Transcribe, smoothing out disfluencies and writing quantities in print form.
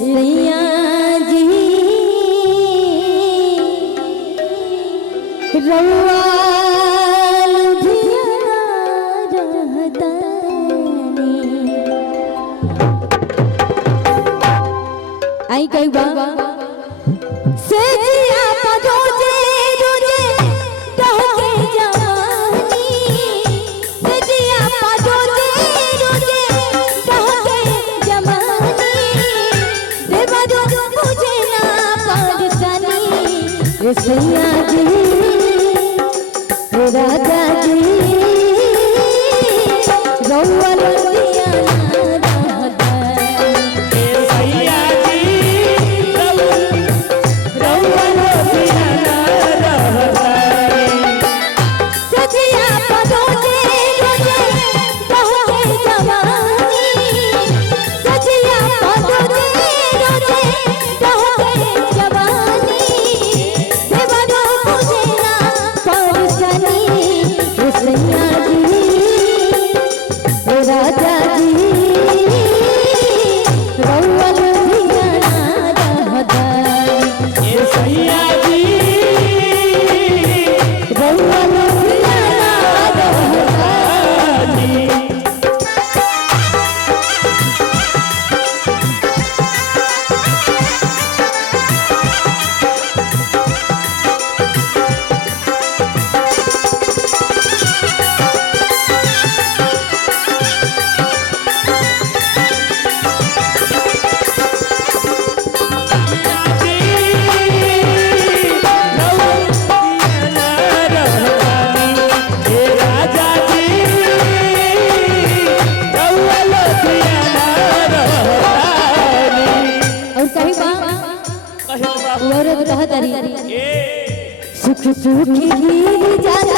सैया जी रउआ लुधियाना रहतानी आई कई बा से जिया रोजे रोजे टहके जवानी से जिया रोजे रोजे टहके जवानी देवा जो मुझे ना परेशानी सैया जी राजा जी रउआ लुधियाना सैया जी रउआ लुधियाना सजिया रोजे रोजे टहके जवानी सजिया रोजे रोजे टहके जवानी देवा जो मुझे ना परेशानी सैया जी राजा जी रउआ लुधियाना रहतानी सैया जी रउआ लुधियाना रहतानी औरत कहतरी सुख सुखी जाता